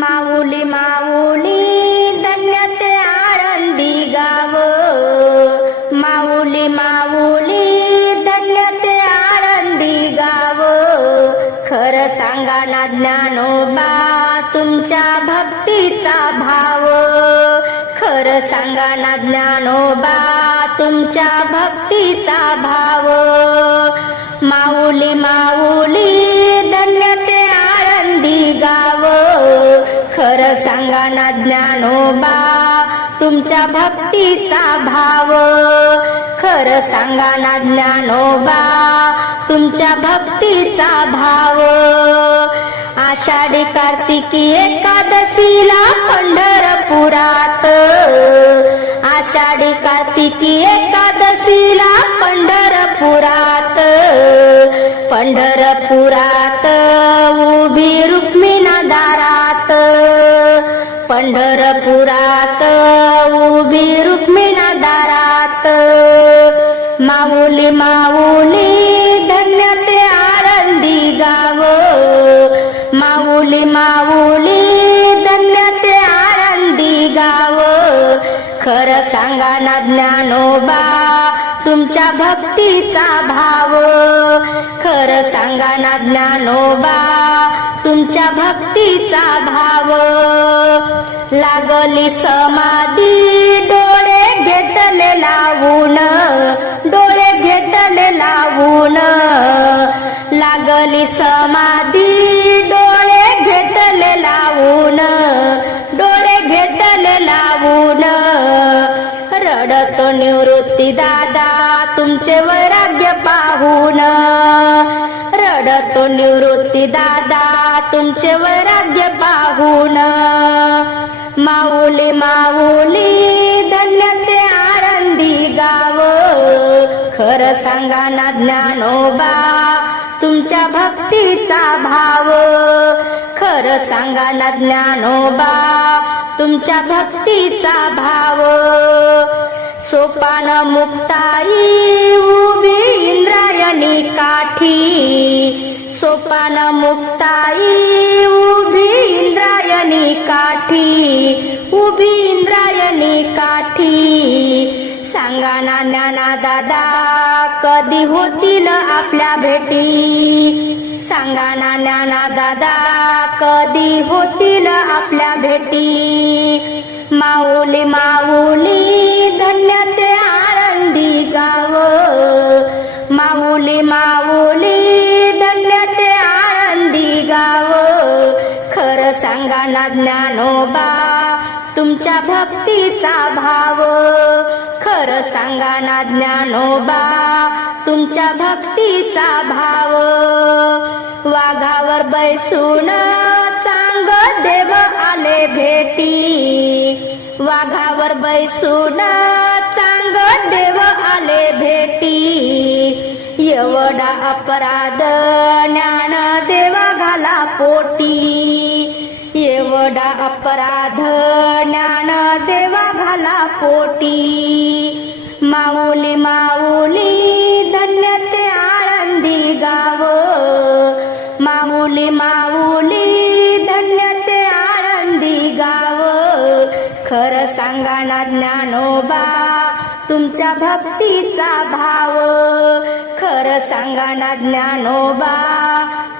माऊली माऊली धन्यते आळंदी गाव. माऊली माऊली धन्य ते आळंदी गाव. खरं सांगा ना ज्ञानोबा तुमच्या भक्तीचा भाव. खरं सांगा ना ज्ञानोबा तुमच्या भक्तीचा भाव. माऊली माऊली खरं सांगा ना ज्ञानोबा तुमच्या भक्तीचा भाव. खरं सांगा ना ज्ञानोबा तुमच्या भक्तीचा भाव. आषाढी कार्तिकी एकादशीला पंढरपुरात. आषाढी कार्तिकी एकादशीला पंढरपुरात. पंढरपुरात पंढरपुरात उभी रुक्मिणा दारात. माऊली माऊली धन्य ते आरंदी गाव. माऊली माऊली धन्य ते आरंदी गाव. खरं सांगा ना ज्ञानोबा तुमच्या भक्तीचा भाव. खरं सांगा ना ज्ञानोबा तुमच्या भक्तीचा भाव. लागली समाधी डोळे घेतले लावून डोळे घेतले लावून. लागली समाधी डोळे घेतले लावून डोळे घेतले लावून. रडतो निवृत्ती दादा तुमचे वैराग्य पाहून. रडतो निवृत्ती दादा तुमचे वैराग्य पाहून. माऊली माऊली धन्य ते आनंदी गाव. खरं सांगा ना ज्ञानोबा तुमच्या भक्तीचा भाव. खरं सांगा ना ज्ञानोबा तुमच्या भक्तीचा भाव. सोपान मुक्ताई उभी इंद्रायणी काठी. मुक्ताई उभी इंद्रायणी काठी उभी इंद्रायणी काठी. सांगा ना ज्ञाना दादा कधी होतील आपल्या भेटी? सांगा ना ज्ञाना दादा कधी होतील आपल्या भेटी? माऊली माऊली सांगा ज्ञानोबा तुमच्या भक्तीचा भाव. खरं सांगा ना ज्ञानोबा तुमच्या भक्तीचा भाव. वाघावर बैसून चांग देव आले भेटी. वाघावर बैसून चांग देव आले भेटी. एवढा अपराध ज्ञान देवा घाला अपराध ज्ञान देवा घाला पोटी. माऊली माऊली धन्य ते आळंदी गाव. माऊली माऊली धन्य ते आळंदी गाव. खरं सांगा ना ज्ञानोबा तुमच्या भक्तीचा भाव. खरं सांगा ना ज्ञानोबा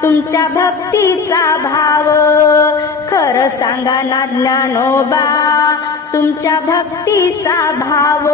तुमच्या भक्तीचा भाव. सांगा ना ज्ञानोबा तुमच्या भक्तीचा भाव.